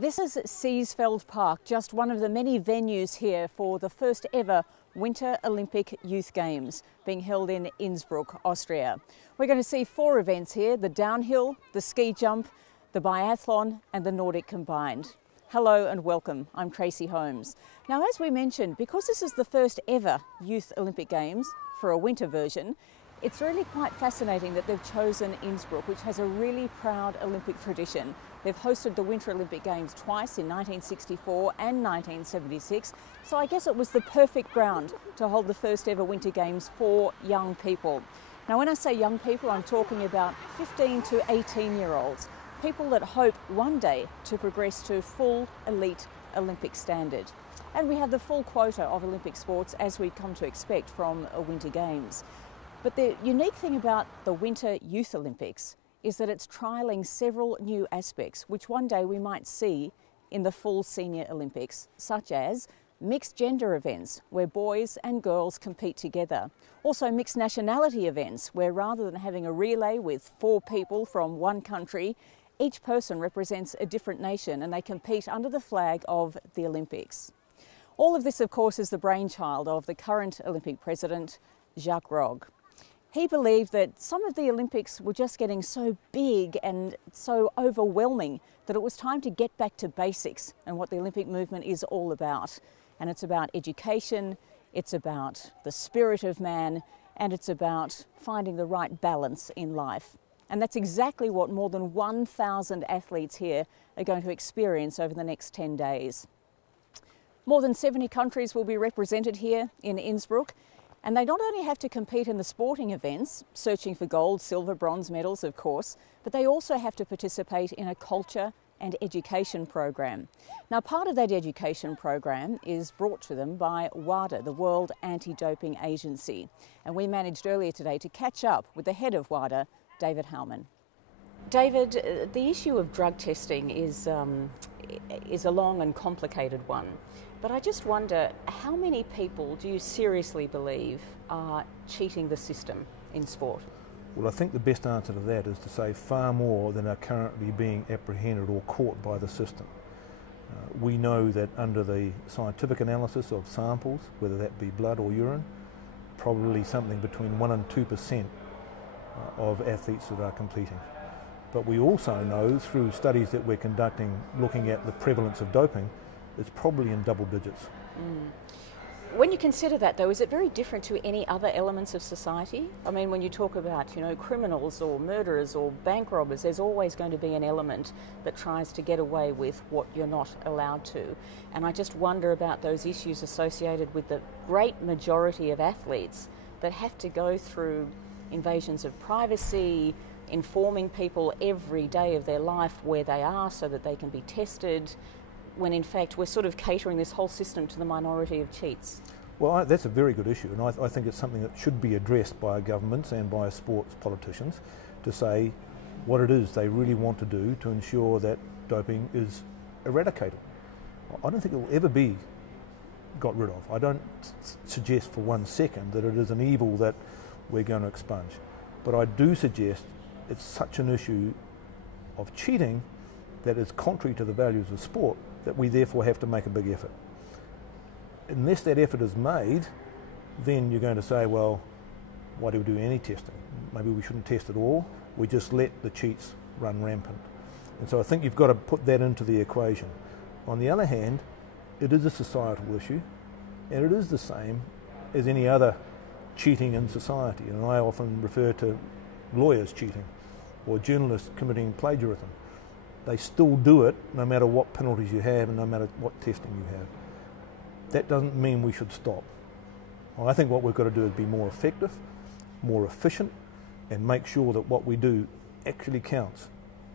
This is Seesfeld Park, just one of the many venues here for the first ever Winter Olympic Youth Games being held in Innsbruck, Austria. We're going to see 4 events here: the downhill, the ski jump, the biathlon and the Nordic combined. Hello and welcome, I'm Tracy Holmes. Now, as we mentioned, because this is the first ever Youth Olympic Games for a winter version, it's really quite fascinating that they've chosen Innsbruck, which has a really proud Olympic tradition. They've hosted the Winter Olympic Games twice, in 1964 and 1976, so I guess it was the perfect ground to hold the first ever Winter Games for young people. Now, when I say young people, I'm talking about 15 to 18-year-olds, people that hope one day to progress to full elite Olympic standard. And we have the full quota of Olympic sports, as we come to expect from a Winter Games. But the unique thing about the Winter Youth Olympics is that it's trialling several new aspects which one day we might see in the full Senior Olympics, such as mixed gender events where boys and girls compete together. Also mixed nationality events where, rather than having a relay with 4 people from one country, each person represents a different nation and they compete under the flag of the Olympics. All of this, of course, is the brainchild of the current Olympic president, Jacques Rogge. He believed that some of the Olympics were just getting so big and so overwhelming that it was time to get back to basics and what the Olympic movement is all about. And it's about education, it's about the spirit of man, and it's about finding the right balance in life. And that's exactly what more than 1,000 athletes here are going to experience over the next 10 days. More than 70 countries will be represented here in Innsbruck. And they not only have to compete in the sporting events, searching for gold, silver, bronze medals, of course, but they also have to participate in a culture and education program. Now, part of that education program is brought to them by WADA, the World Anti-Doping Agency. And we managed earlier today to catch up with the head of WADA, David Howman. David, the issue of drug testing is a long and complicated one. But I just wonder, how many people do you seriously believe are cheating the system in sport? Well, I think the best answer to that is to say far more than are currently being apprehended or caught by the system. We know that under the scientific analysis of samples, whether that be blood or urine, probably something between 1 and 2% of athletes that are competing. But we also know through studies that we're conducting looking at the prevalence of doping, it's probably in double digits. When you consider that, though, is it very different to any other elements of society? I mean, when you talk about, criminals or murderers or bank robbers, there's always going to be an element that tries to get away with what you're not allowed to. And I just wonder about those issues associated with the great majority of athletes that have to go through invasions of privacy, informing people every day of their life where they are so that they can be tested, when in fact we're sort of catering this whole system to the minority of cheats. Well, that's a very good issue, and I think it's something that should be addressed by governments and by sports politicians to say what it is they really want to do to ensure that doping is eradicated. I don't think it will ever be got rid of. I don't suggest for 1 second that it is an evil that we're going to expunge, but I do suggest it's such an issue of cheating that is contrary to the values of sport that we therefore have to make a big effort. Unless that effort is made, then you're going to say, well, why do we do any testing? Maybe we shouldn't test at all. We just let the cheats run rampant. And so I think you've got to put that into the equation. On the other hand, it is a societal issue, and it is the same as any other cheating in society. And I often refer to lawyers cheating or journalists committing plagiarism. They still do it no matter what penalties you have and no matter what testing you have. That doesn't mean we should stop. Well, I think what we've got to do is be more effective, more efficient, and make sure that what we do actually counts.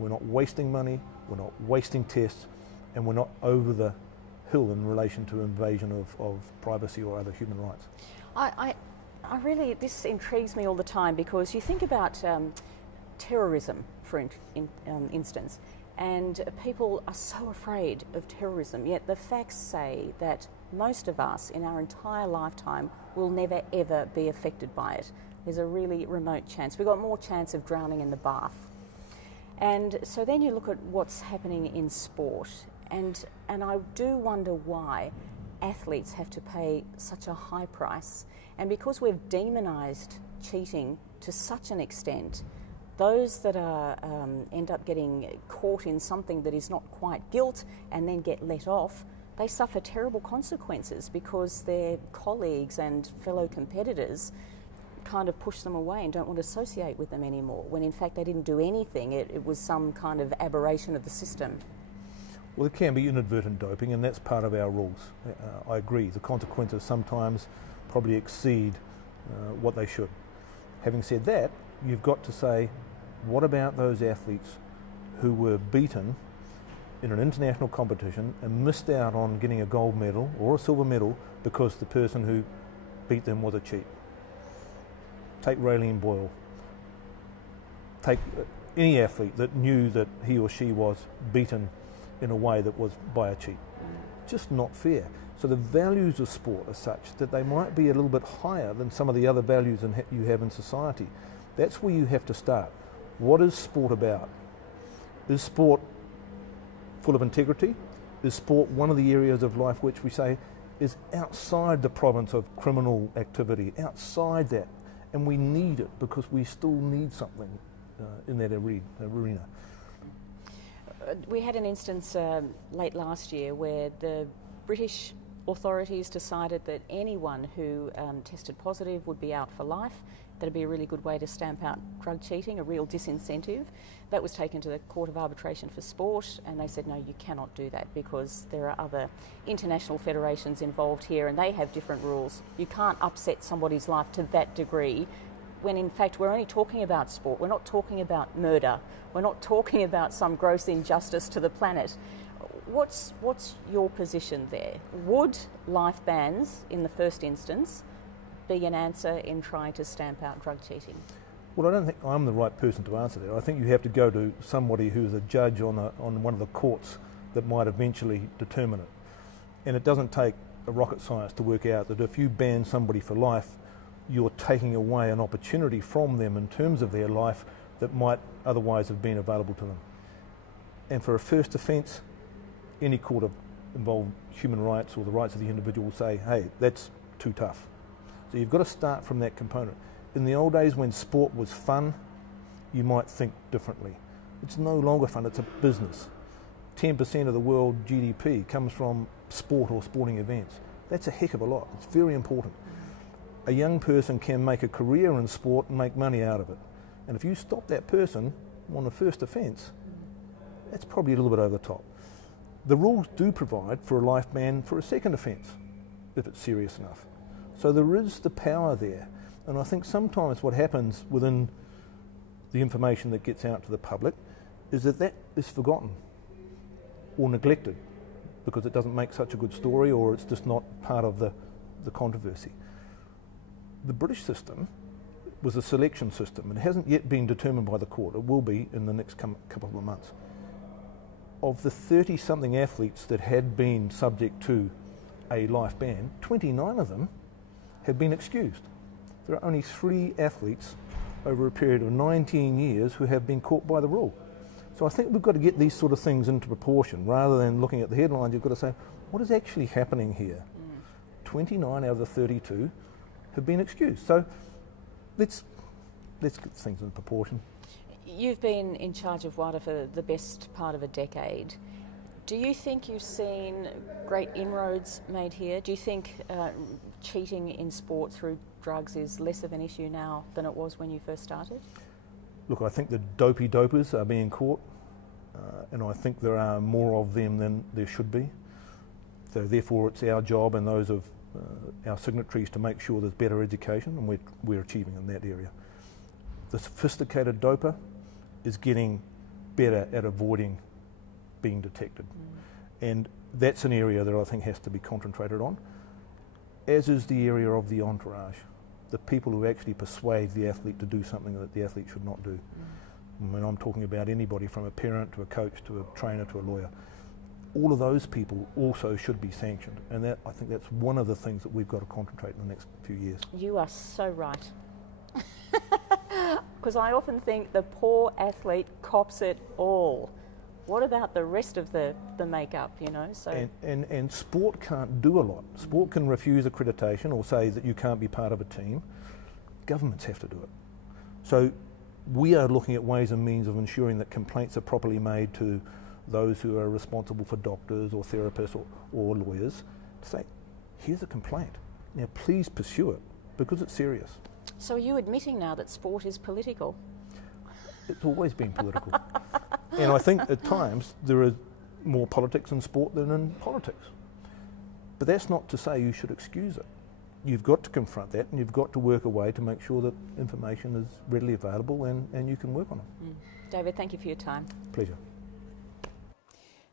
We're not wasting money, we're not wasting tests, and we're not over the hill in relation to invasion of privacy or other human rights. I really, this intrigues me all the time, because you think about terrorism, for instance, and people are so afraid of terrorism, yet the facts say that most of us in our entire lifetime will never ever be affected by it. There's a really remote chance. We've got more chance of drowning in the bath. And so then you look at what's happening in sport, And I do wonder why athletes have to pay such a high price. And because we've demonised cheating to such an extent, those that are end up getting caught in something that is not quite guilt and then get let off, they suffer terrible consequences because their colleagues and fellow competitors kind of push them away and don't want to associate with them anymore, when in fact they didn't do anything. It was some kind of aberration of the system. Well, there can be inadvertent doping, and that's part of our rules. I agree, the consequences sometimes probably exceed what they should. Having said that, you've got to say, what about those athletes who were beaten in an international competition and missed out on getting a gold medal or a silver medal because the person who beat them was a cheat? Take Raylene Boyle. Take any athlete that knew that he or she was beaten in a way that was by a cheat. Just not fair. So the values of sport are such that they might be a little bit higher than some of the other values you have in society. That's where you have to start. What is sport about? Is sport full of integrity? Is sport one of the areas of life which we say is outside the province of criminal activity, outside that? And we need it because we still need something in that arena. We had an instance late last year where the British authorities decided that anyone who tested positive would be out for life. That'd be a really good way to stamp out drug cheating, a real disincentive. That was taken to the Court of Arbitration for Sport, and they said, no, you cannot do that because there are other international federations involved here and they have different rules. You can't upset somebody's life to that degree when in fact we're only talking about sport. We're not talking about murder. We're not talking about some gross injustice to the planet. What's your position there? Would life bans in the first instance be an answer in trying to stamp out drug cheating? Well, I don't think I'm the right person to answer that. I think you have to go to somebody who's a judge on one of the courts that might eventually determine it. And it doesn't take a rocket science to work out that if you ban somebody for life, you're taking away an opportunity from them in terms of their life that might otherwise have been available to them. And for a first offence, any court of involved human rights or the rights of the individual will say, hey, that's too tough. So you've got to start from that component. In the old days when sport was fun, you might think differently. It's no longer fun, it's a business. 10% of the world GDP comes from sport or sporting events. That's a heck of a lot. It's very important. A young person can make a career in sport and make money out of it. And if you stop that person on the first offence, that's probably a little bit over the top. The rules do provide for a life ban for a second offence, if it's serious enough. So there is the power there. And I think sometimes what happens within the information that gets out to the public is that is forgotten or neglected because it doesn't make such a good story or it's just not part of the controversy. The British system was a selection system. It hasn't yet been determined by the court. It will be in the next couple of months. Of the 30-something athletes that had been subject to a life ban, 29 of them have been excused. There are only 3 athletes over a period of 19 years who have been caught by the rule. So I think we've got to get these sort of things into proportion. Rather than looking at the headlines, you've got to say, what is actually happening here? 29 out of the 32 have been excused. So let's get things in proportion. You've been in charge of WADA for the best part of a decade. Do you think you've seen great inroads made here? Do you think cheating in sport through drugs is less of an issue now than it was when you first started? Look, I think the dopey dopers are being caught, and I think there are more of them than there should be. So therefore it's our job and those of our signatories to make sure there's better education, and we're achieving in that area. The sophisticated doper is getting better at avoiding being detected. And that's an area that I think has to be concentrated on, as is the area of the entourage, the people who actually persuade the athlete to do something that the athlete should not do. I mean, I'm talking about anybody from a parent to a coach to a trainer to a lawyer. All of those people also should be sanctioned, and I think that's one of the things that we've got to concentrate in the next few years. You are so right. Because I often think the poor athlete cops it all. what about the rest of the makeup, you know? So and sport can't do a lot. Sport can refuse accreditation or say that you can't be part of a team. Governments have to do it. So we are looking at ways and means of ensuring that complaints are properly made to those who are responsible for doctors or therapists or lawyers to say, here's a complaint. Now please pursue it because it's serious. So are you admitting now that sport is political? It's always been political. And I think at times there is more politics in sport than in politics. But that's not to say you should excuse it. You've got to confront that, and you've got to work a way to make sure that information is readily available and you can work on it. David, thank you for your time. Pleasure.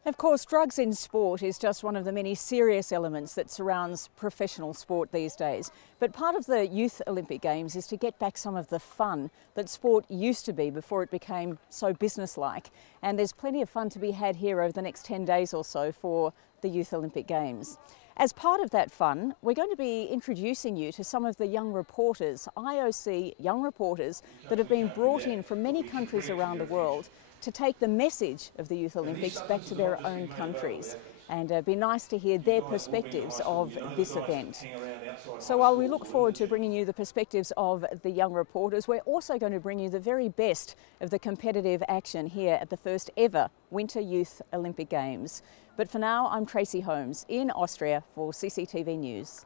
Of course, drugs in sport is just one of the many serious elements that surrounds professional sport these days. But part of the Youth Olympic Games is to get back some of the fun that sport used to be before it became so businesslike. And there's plenty of fun to be had here over the next 10 days or so for the Youth Olympic Games. As part of that fun, we're going to be introducing you to some of the young reporters, IOC young reporters, that have been brought in from many countries around the world to take the message of the Youth Olympics back to their own countries. And it'd be nice to hear their perspectives of this event. So while we look forward to bringing you the perspectives of the young reporters, we're also going to bring you the very best of the competitive action here at the first ever Winter Youth Olympic Games. But for now, I'm Tracy Holmes in Austria for CCTV News.